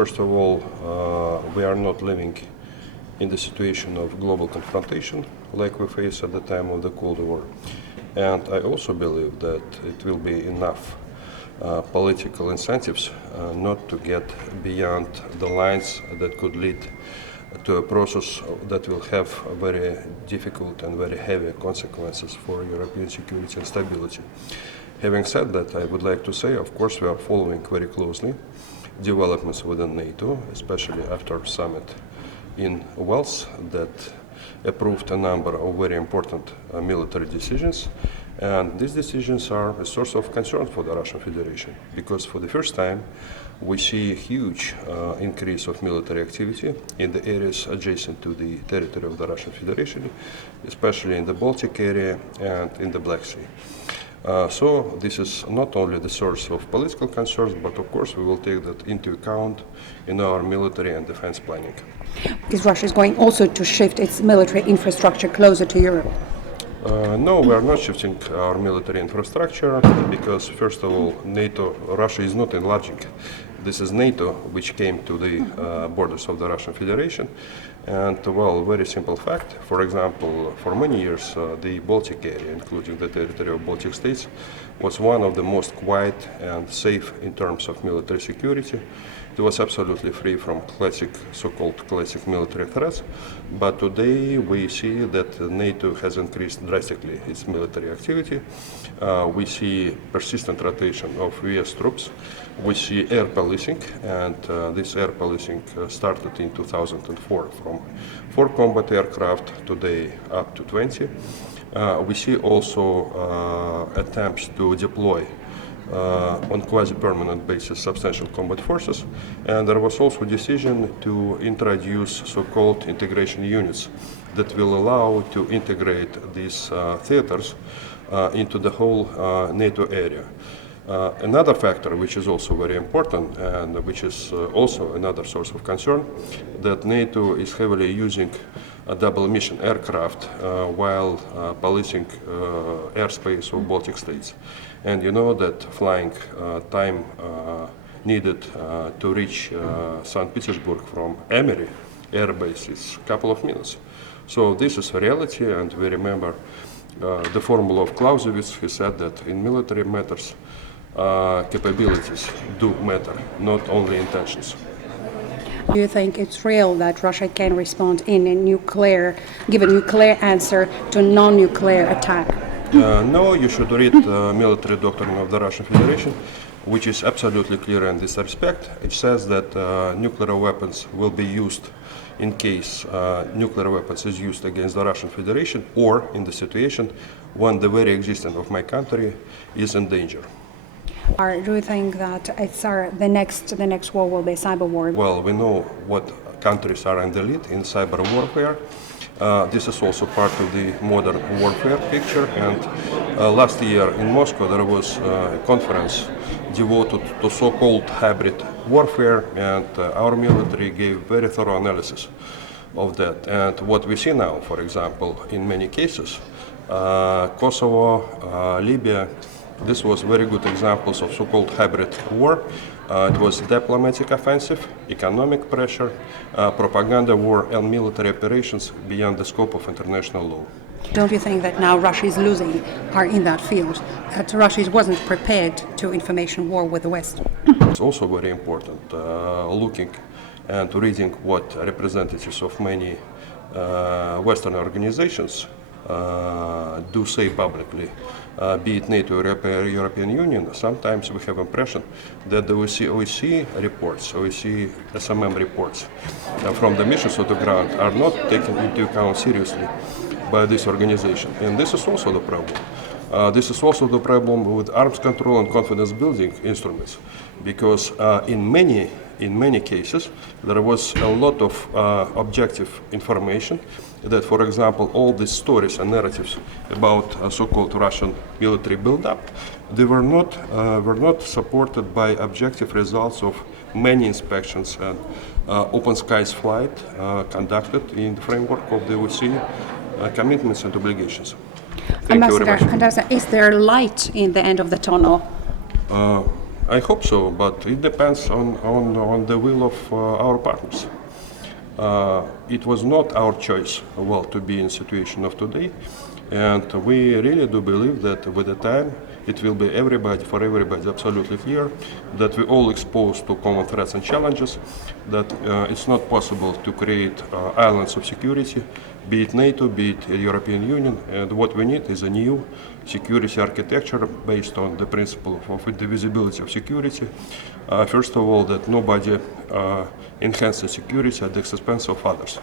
First of all, we are not living in the situation of global confrontation like we faced at the time of the Cold War. And I also believe that it will be enough political incentives not to get beyond the lines that could lead to a process that will have very difficult and very heavy consequences for European security and stability. Having said that, I would like to say, of course, we are following very closely developments within NATO, especially after summit in Wales that approved a number of very important military decisions. And these decisions are a source of concern for the Russian Federation, because for the first time we see a huge increase of military activity in the areas adjacent to the territory of the Russian Federation, especially in the Baltic area and in the Black Sea. So this is not only the source of political concerns, but of course we will take that into account in our military and defense planning. Is Russia going also to shift its military infrastructure closer to Europe? No, we are not shifting our military infrastructure because, first of all, Russia is not enlarging. This is NATO which came to the borders of the Russian Federation. And, well, very simple fact. For example, for many years, the Baltic area, including the territory of Baltic states, was one of the most quiet and safe in terms of military security. It was absolutely free from so-called classic military threats. But today we see that NATO has increased drastically its military activity. We see persistent rotation of US troops. We see air policing, and this air policing started in 2004 from 4 combat aircraft, today up to 20. We see also attempts to deploy on quasi-permanent basis substantial combat forces, and there was also a decision to introduce so-called integration units that will allow to integrate these theaters into the whole NATO area. Another factor which is also very important and which is also another source of concern, that NATO is heavily using a double mission aircraft while policing airspace of Baltic states. And you know that flying time needed to reach St. Petersburg from Emery air base is a couple of minutes. So this is a reality, and we remember the formula of Clausewitz. He said that in military matters, capabilities do matter, not only intentions. Do you think it's real that Russia can respond in give a nuclear answer to a non-nuclear attack? No, you should read the military doctrine of the Russian Federation, which is absolutely clear in this respect. It says that nuclear weapons will be used in case nuclear weapons is used against the Russian Federation, or in the situation when the very existence of my country is in danger. Do you think that the next war will be cyber war? Well, we know what countries are in the lead in cyber warfare. This is also part of the modern warfare picture. And last year in Moscow there was a conference devoted to so-called hybrid warfare, and our military gave very thorough analysis of that. And what we see now, for example, in many cases, Kosovo, Libya, this was very good examples of so-called hybrid war. It was diplomatic offensive, economic pressure, propaganda war, and military operations beyond the scope of international law. Don't you think that now Russia is losing in that field, that Russia wasn't prepared to information war with the West? It's also very important looking and reading what representatives of many Western organizations do say publicly, be it NATO or European Union. Sometimes we have impression that the OSCE reports, OSCE SMM reports from the missions on the ground are not taken into account seriously by this organization. And this is also the problem. This is also the problem with arms control and confidence building instruments, because in many cases there was a lot of objective information that, for example, all these stories and narratives about so-called Russian military buildup, they were not supported by objective results of many inspections and open skies flight conducted in the framework of the OSCE commitments and obligations. Thank you very much. Ambassador, is there light in the end of the tunnel? I hope so, but it depends on the will of our partners. It was not our choice, well, to be in the situation of today, and we really do believe that with the time it will be for everybody absolutely clear that we're all exposed to common threats and challenges, that it's not possible to create islands of security, be it NATO, be it European Union, and what we need is a new security architecture based on the principle of indivisibility of security. First of all, that nobody enhances security at the expense of others.